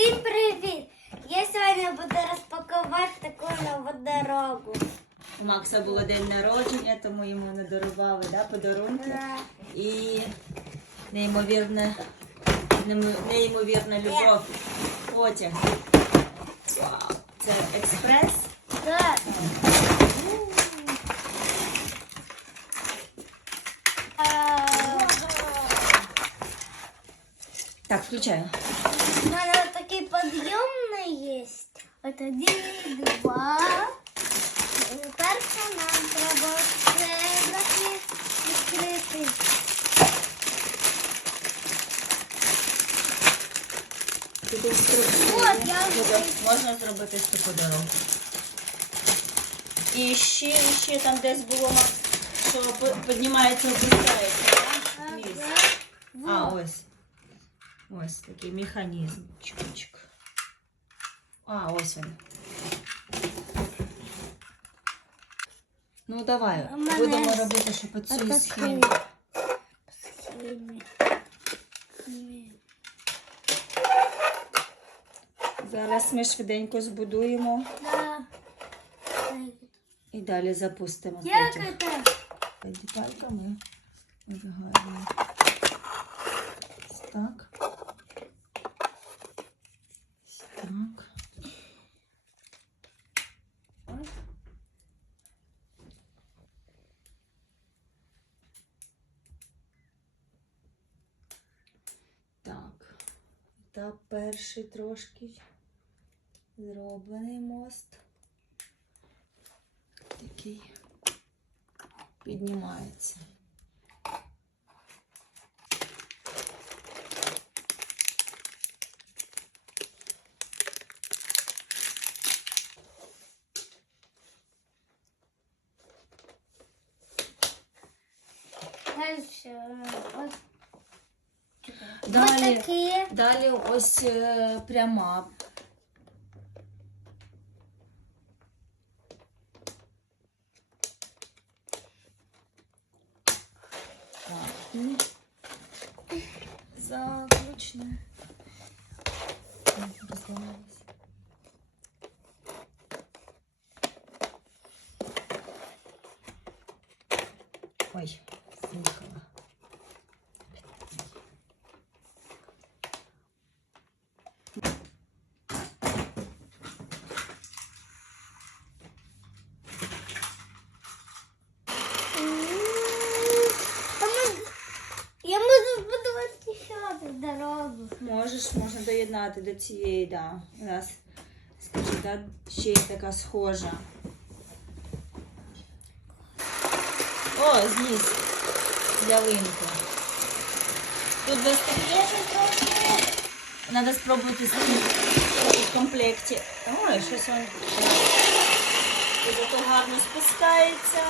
Всім привіт! Я сьогодні буду розпакувати таку нову дорогу. У Макса було день народження, тому йому надарували да, подарунки. І неймовірна, неймо- неймовірна любов. Потяг. Вау. Це експрес. Так. А, Так, включаю. У мене такий підйомний є. От один, два. Перше нам треба це захід відкрити. Тут інструкція. От, є. я вже- Буде- Можна зробити з таку дорогу. І ще, і ще там десь було, Макс, що по- піднімається, опускається. так? Вниз. А, ось. Ось такий механізм. Чик-чик. А, ось він. Ну, давай. Будемо робити, щоб оцю схему. Зараз ми швиденько збудуємо Да. і далі запустимо. Як це? Детальками вигадуємо. Ось Так. Ось Так. Ось. Так. Етап перший трошки зроблений мост. Такий піднімається. Дальше. Ось. Далі, Ось такі. далі ось е, пряма. Так, і заключно. Ой, розламалось. Можеш, можна доєднати до цієї, да. У нас, скажи, да, ще є така схожа. О, зніс. Ялинку. Тут без трошки. Треба спробувати в комплекті. Ой, щось тут ото гарно спускається.